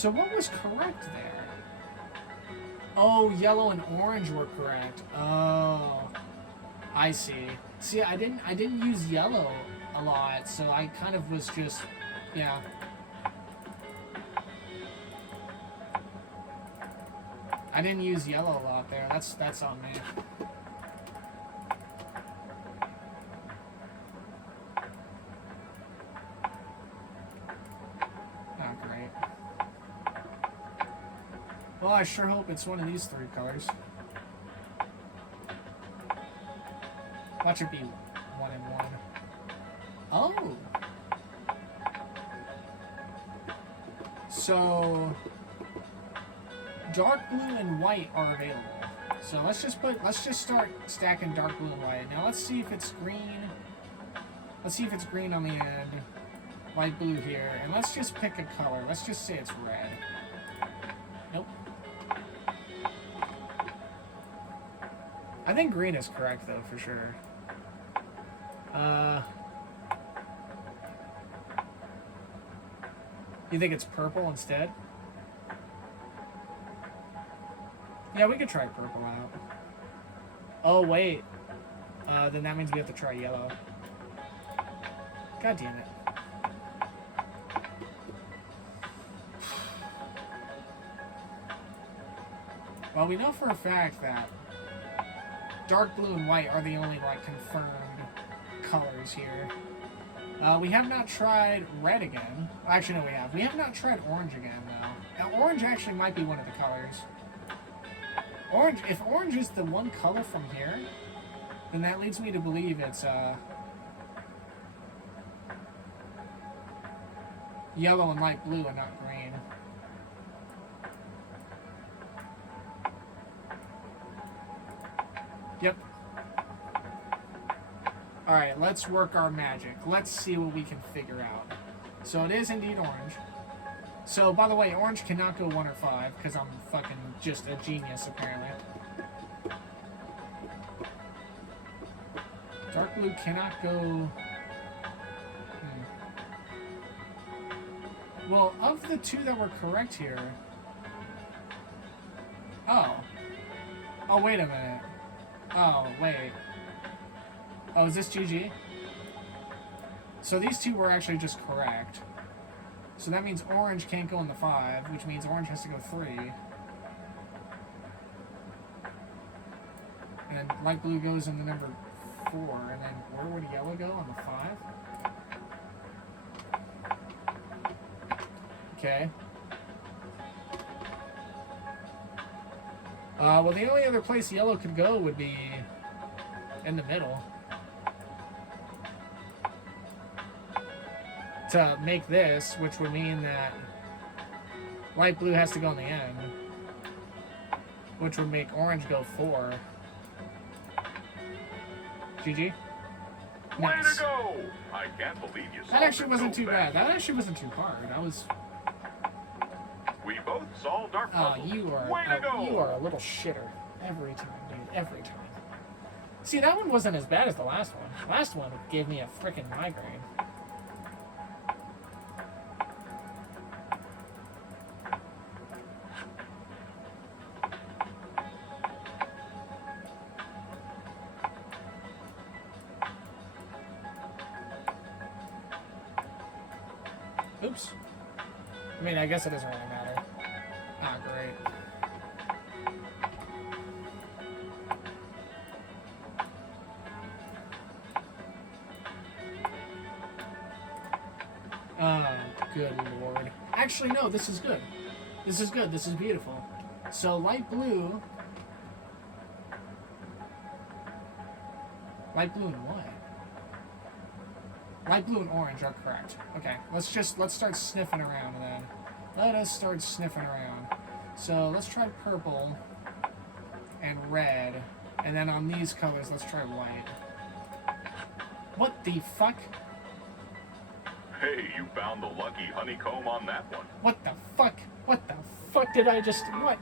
So what was correct there? Oh, yellow and orange were correct. Oh, I see. See, I didn't use yellow a lot, so I kind of was just, yeah. I didn't use yellow a lot there. That's on me. Oh, great. Well, I sure hope it's one of these three colors. Watch it be 1 and 1. Oh! So dark blue and white are available. So let's just start stacking dark blue and white. Now let's see if it's green. Let's see if it's green on the end. Light blue here. And let's just pick a color. Let's just say it's red. Nope. I think green is correct though, for sure. You think it's purple instead? Yeah, we could try purple out. Oh, wait. Then that means we have to try yellow. God damn it. Well, we know for a fact that dark blue and white are the only, like, confirmed colors here. We have not tried red again. Actually, no, we have. We have not tried orange again, though. Now, orange actually might be one of the colors. Orange, if orange is the one color from here, then that leads me to believe it's, yellow and light blue and not green. Yep. Alright, let's work our magic. Let's see what we can figure out. So it is indeed orange. So, by the way, orange cannot go 1 or 5, because I'm fucking just a genius, apparently. Dark blue cannot go... Well, of the two that were correct here... Oh. Oh, wait a minute. Oh, wait. Oh, is this GG? So these two were actually just correct. So that means orange can't go in the 5, which means orange has to go 3. And light blue goes in the number 4, and then where would yellow go on the 5? Okay. Well, the only other place yellow could go would be in the middle. To make this, which would mean that light blue has to go in the end, which would make orange go 4. GG. Nice. Way to go! I can't believe you solved That actually it wasn't so too fast. bad. That actually wasn't too hard. I was. We both solved our Oh, puzzle. you are. Way to go! You are a little shitter every time, dude. Every time. See, that one wasn't as bad as the last one. The last one gave me a freaking migraine. Oops. I mean, I guess it doesn't really matter. Ah, great. Oh, good lord. Actually, no, this is good. This is good. This is beautiful. So, light blue... Light blue and what? Light blue and orange are correct. Okay, let's start sniffing around then. Let us start sniffing around. So let's try purple and red, and then on these colors, let's try white. What the fuck? Hey, you found the lucky honeycomb on that one. What the fuck? What the fuck did I just... What?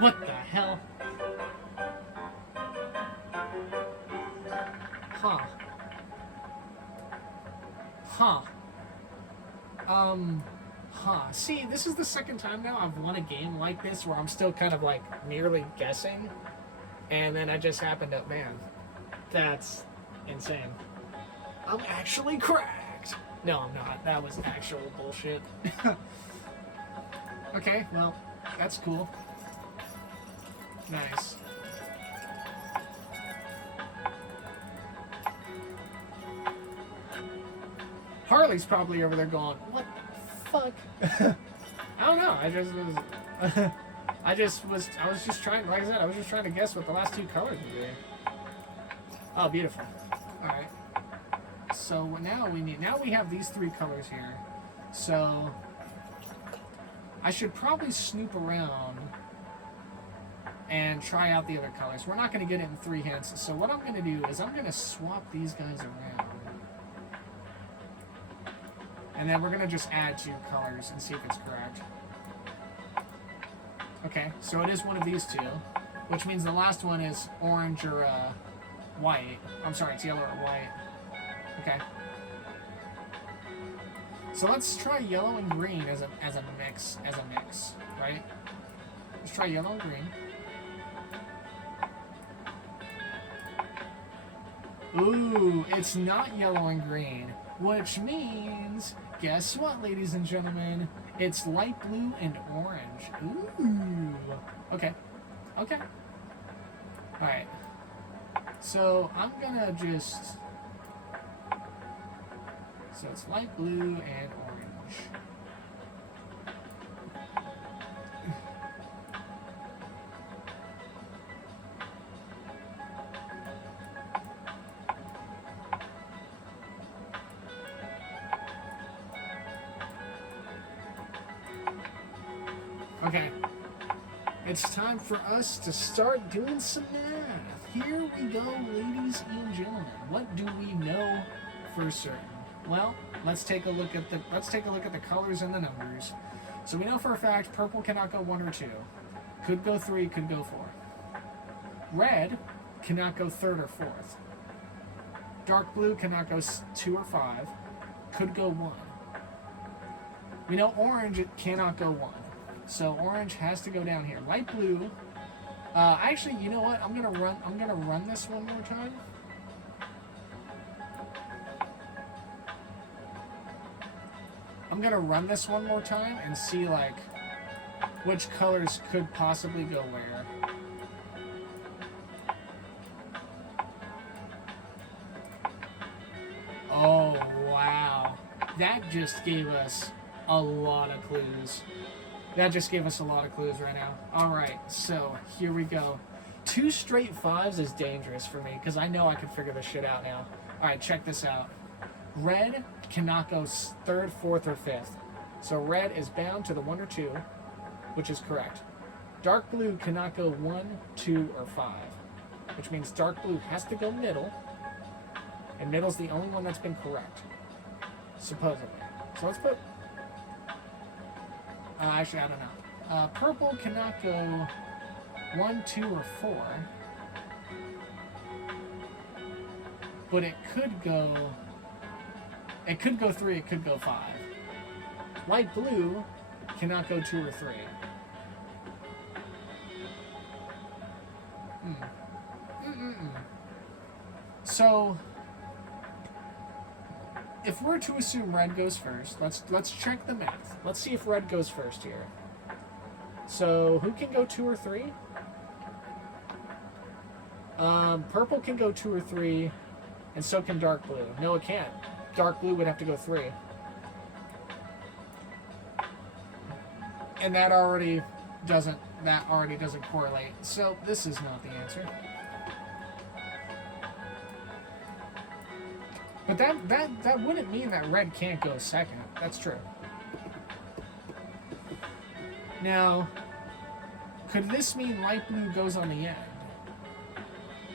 What the hell? Huh. Huh. Huh. See, this is the second time now I've won a game like this where I'm still kind of like nearly guessing. And then I just happened to, man, that's insane. I'm actually cracked. No, I'm not. That was actual bullshit. Okay, well, that's cool. Nice. Harley's probably over there going, what the fuck? I don't know. I was just trying, like I said, I was just trying to guess what the last two colors would be. Oh, beautiful. Alright. So now we have these three colors here. So I should probably snoop around and try out the other colors. We're not going to get it in 3 hints. So what I'm going to do is I'm going to swap these guys around. And then we're going to just add 2 colors and see if it's correct. Okay, so it is one of these 2, which means the last one is orange or white. I'm sorry, it's yellow or white. Okay. So let's try yellow and green as a mix, right? Let's try yellow and green. Ooh, it's not yellow and green, which means, guess what, ladies and gentlemen? It's light blue and orange. Ooh. Okay. Okay. Alright. So I'm gonna just... So it's light blue and orange. Okay. It's time for us to start doing some math. Here we go, ladies and gentlemen. What do we know for certain? Well, let's take a look at the colors and the numbers. So we know for a fact purple cannot go 1 or 2. Could go 3, could go 4. Red cannot go 3rd or 4th. Dark blue cannot go 2 or 5. Could go 1. We know orange it cannot go 1. So orange has to go down here. Light blue. Actually, you know what? I'm gonna run this one more time. I'm gonna run this one more time and see like which colors could possibly go where. Oh wow, that just gave us a lot of clues. That just gave us a lot of clues right now. Alright, so here we go. 2 straight 5s is dangerous for me because I know I can figure this shit out now. Alright, check this out. Red cannot go 3rd, 4th, or 5th. So red is bound to the 1 or 2, which is correct. Dark blue cannot go 1, 2, or 5, which means dark blue has to go middle, and middle's the only one that's been correct, supposedly. So let's put... actually, I don't know. Purple cannot go 1, 2, or 4, but it could go 3, it could go 5. Light blue cannot go 2 or 3. So, if we're to assume red goes first, let's check the math. Let's see if red goes first here. So, who can go 2 or 3? Purple can go 2 or 3, and so can dark blue. No, it can't. Dark blue would have to go 3. And that already doesn't correlate. So this is not the answer. But that wouldn't mean that red can't go second. That's true. Now, could this mean light blue goes on the end?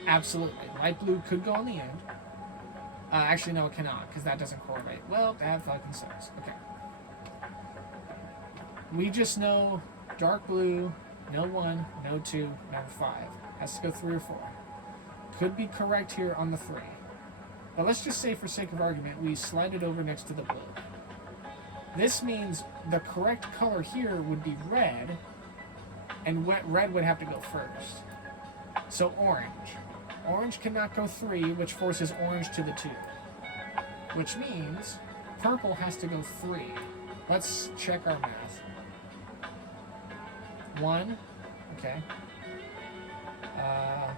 Absolutely. Light blue could go on the end. Actually, no, it cannot, because that doesn't correlate. Well, that fucking sucks. Okay. We just know dark blue, no 1, no 2, no 5. Has to go 3 or 4. Could be correct here on the 3. But let's just say, for sake of argument, we slide it over next to the blue. This means the correct color here would be red, and red would have to go first. So orange. Orange cannot go 3, which forces orange to the 2. Which means purple has to go 3. Let's check our math. 1, okay.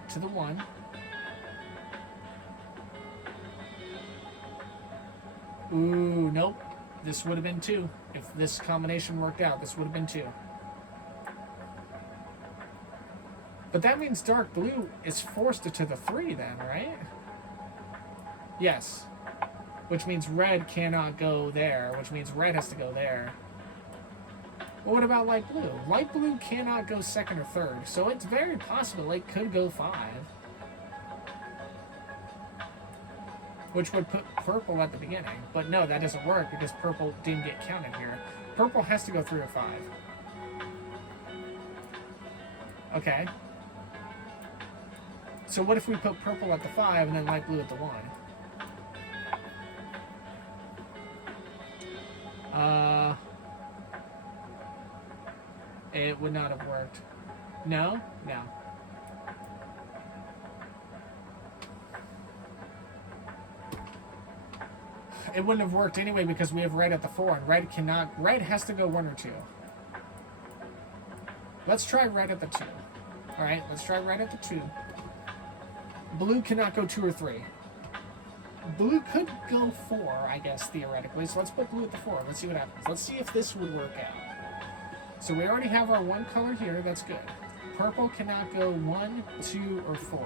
To the 1. Ooh, nope. This would have been 2. If this combination worked out, this would have been 2. But that means dark blue is forced to the 3 then, right? Yes. Which means red cannot go there, which means red has to go there. Well, what about light blue? Light blue cannot go 2nd or 3rd, so it's very possible it could go 5. Which would put purple at the beginning. But no, that doesn't work because purple didn't get counted here. Purple has to go 3 or 5. Okay. So what if we put purple at the 5 and then light blue at the 1? It would not have worked. No? No. It wouldn't have worked anyway because we have red at the 4 and red has to go 1 or 2. Let's try red at the 2. Alright, let's try red at the 2. Blue cannot go 2 or 3. Blue could go 4, I guess, theoretically. So let's put blue at the 4. Let's see what happens. Let's see if this would work out. So we already have our 1 color here. That's good. Purple cannot go 1, 2, or 4.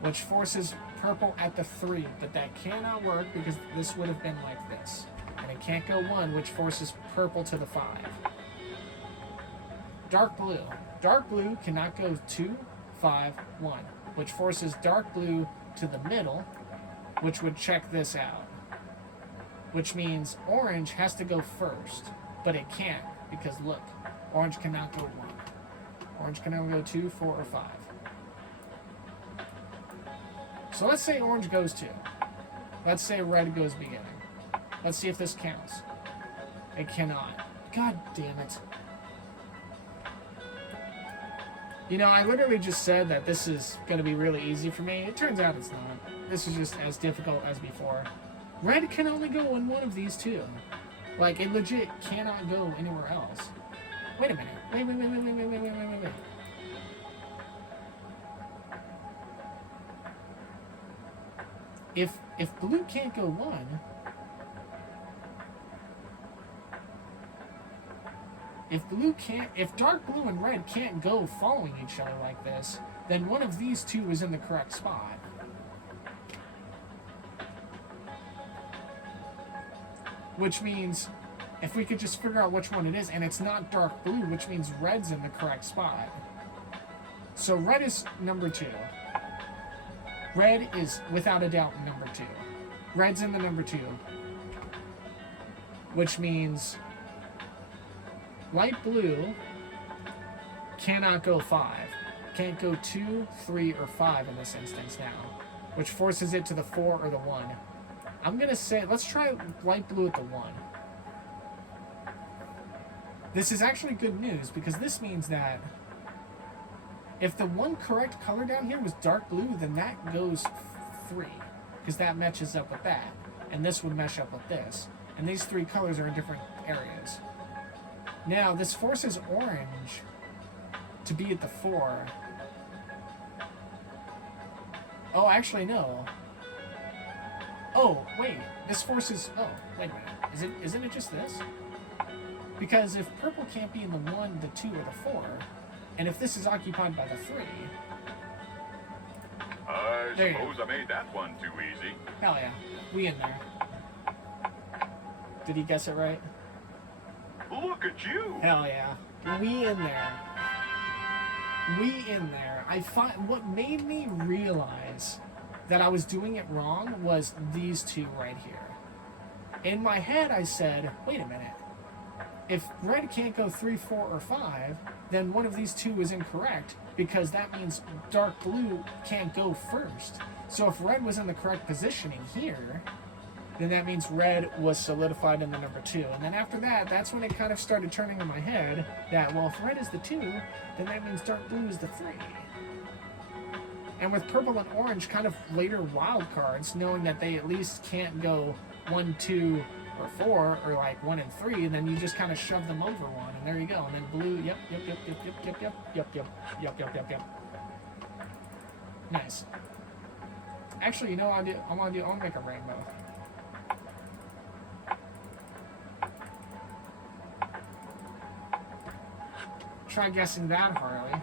Which forces purple at the 3. But that cannot work because this would have been like this. And it can't go 1, which forces purple to the 5. Dark blue. Dark blue cannot go 2, 5, 1. Which forces dark blue to the middle, which would check this out. Which means orange has to go first, but it can't because look, orange cannot go 1. Orange cannot go 2, 4, or 5. So let's say orange goes 2. Let's say red goes beginning. Let's see if this counts. It cannot. God damn it. You know, I literally just said that this is going to be really easy for me. It turns out it's not. This is just as difficult as before. Red can only go in one of these 2. Like, it legit cannot go anywhere else. Wait a minute. Wait. If blue can't go 1... If dark blue and red can't go following each other like this, then one of these 2 is in the correct spot. Which means, if we could just figure out which one it is, and it's not dark blue, which means red's in the correct spot. So red is number 2. Red is, without a doubt, number 2. Red's in the number 2. Which means light blue cannot go 5. Can't go 2, 3, or 5 in this instance now. Which forces it to the 4 or the 1. I'm going to say, let's try light blue at the 1. This is actually good news because this means that if the one correct color down here was dark blue, then that goes 3. Because that matches up with that. And this would mesh up with this. And these 3 colors are in different areas. Now, this forces orange to be at the 4. Oh, actually, no. Oh, wait. This forces... Oh, wait a minute. Isn't it just this? Because if purple can't be in the 1, the 2, or the 4, and if this is occupied by the 3... I suppose I made that one too easy. Hell yeah. We in there. Did he guess it right? Look at you! Hell yeah. We in there. We in there. What made me realize that I was doing it wrong was these 2 right here. In my head, I said, wait a minute. If red can't go 3, 4, or 5, then one of these 2 is incorrect because that means dark blue can't go first. So if red was in the correct positioning here, then that means red was solidified in the number 2. And then after that, that's when it kind of started turning in my head that, well, if red is the 2, then that means dark blue is the 3. And with purple and orange kind of later wild cards, knowing that they at least can't go 1, 2, or 4, or like 1 and 3, and then you just kind of shove them over one, and there you go. And then blue, yep. Nice. Actually, you know what I'll make a rainbow. Try guessing that, Harley.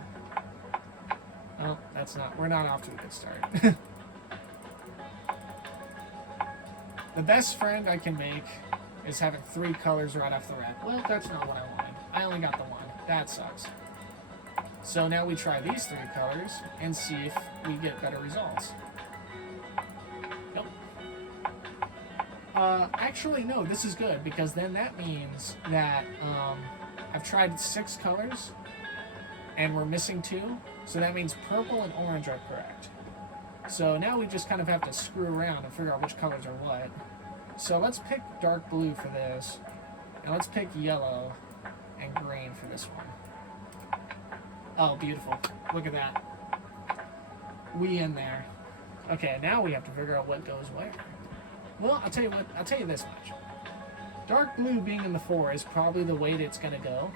Oh, we're not off to a good start. The best friend I can make is having 3 colors right off the rip. Well, that's not what I wanted. I only got the 1. That sucks. So now we try these 3 colors and see if we get better results. Nope. Actually, no, this is good, because then that means that I've tried 6 colors and we're missing 2. So that means purple and orange are correct. So now we just kind of have to screw around and figure out which colors are what. So let's pick dark blue for this, and let's pick yellow and green for this one. Oh, beautiful. Look at that. We in there. Okay, now we have to figure out what goes where. Well, I'll tell you this much. Dark blue being in the 4 is probably the way that it's going to go.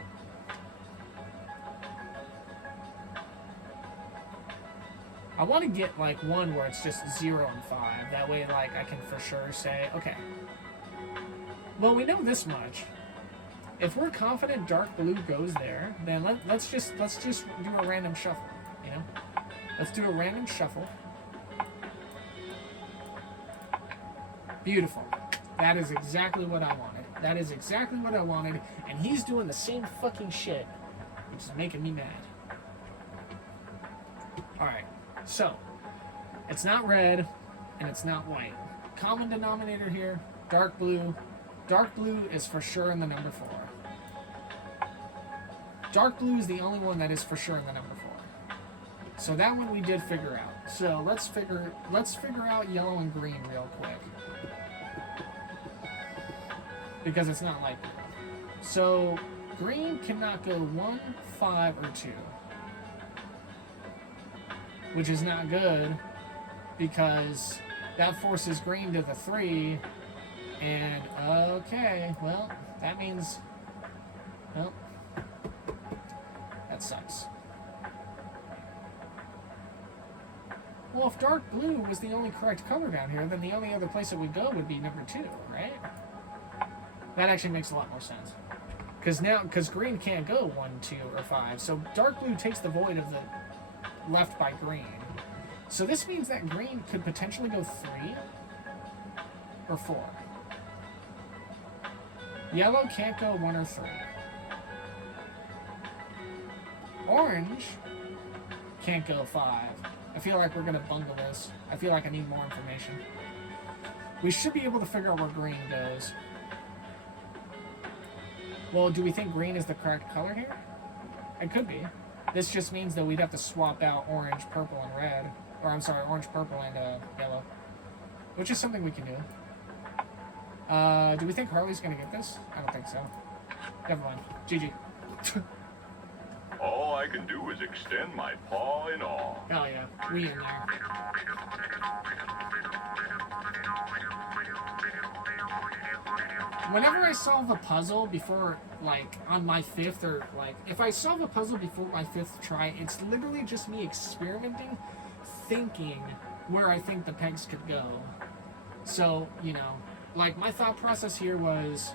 I want to get like one where it's just 0 and 5. That way, like, I can for sure say, okay. Well, we know this much. If we're confident dark blue goes there, then let's just do a random shuffle. You know, let's do a random shuffle. Beautiful. That is exactly what I wanted. That is exactly what I wanted, and he's doing the same fucking shit, which is making me mad. All right. So, it's not red, and it's not white. Common denominator here, dark blue. Dark blue is for sure in the number 4. Dark blue is the only one that is for sure in the number 4. So that one we did figure out. So let's figure out yellow and green real quick. Because it's not like blue. So green cannot go 1, 5, or 2. Which is not good, because that forces green to the 3, and okay, well, that means, well, that sucks. Well, if dark blue was the only correct color down here, then the only other place it would go would be number 2, right? That actually makes a lot more sense. Because green can't go 1, 2, or 5, so dark blue takes the void of the left by green. So this means that green could potentially go 3 or 4. Yellow can't go 1 or 3. Orange can't go 5. I feel like we're going to bungle this. I feel like I need more information. We should be able to figure out where green goes. Well, do we think green is the correct color here? It could be. This just means that we'd have to swap out orange, purple, and red. Or, I'm sorry, orange, purple, and yellow. Which is something we can do. Do we think Harley's going to get this? I don't think so. Never mind. GG. All I can do is extend my paw in awe. Oh, yeah. We in there. Whenever I solve a puzzle before, like, on my 5th, or, like, if I solve a puzzle before my 5th try, it's literally just me experimenting, thinking where I think the pegs could go. So, you know, like, my thought process here was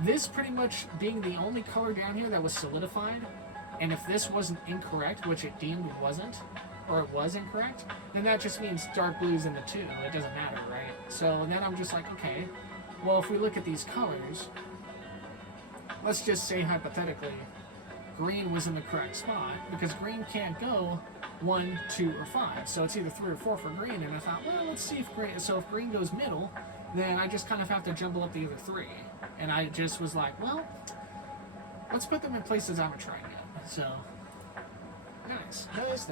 this pretty much being the only color down here that was solidified, and if this wasn't incorrect, which it deemed wasn't, or it was incorrect, then that just means dark blue's in the 2. It doesn't matter, right? So then I'm just like, okay, well, if we look at these colors, let's just say hypothetically, green was in the correct spot, because green can't go 1, 2, or 5. So it's either 3 or 4 for green, and I thought, well, let's see if green, so if green goes middle, then I just kind of have to jumble up the other 3. And I just was like, well, let's put them in places I haven't tried yet. So, nice. Nice.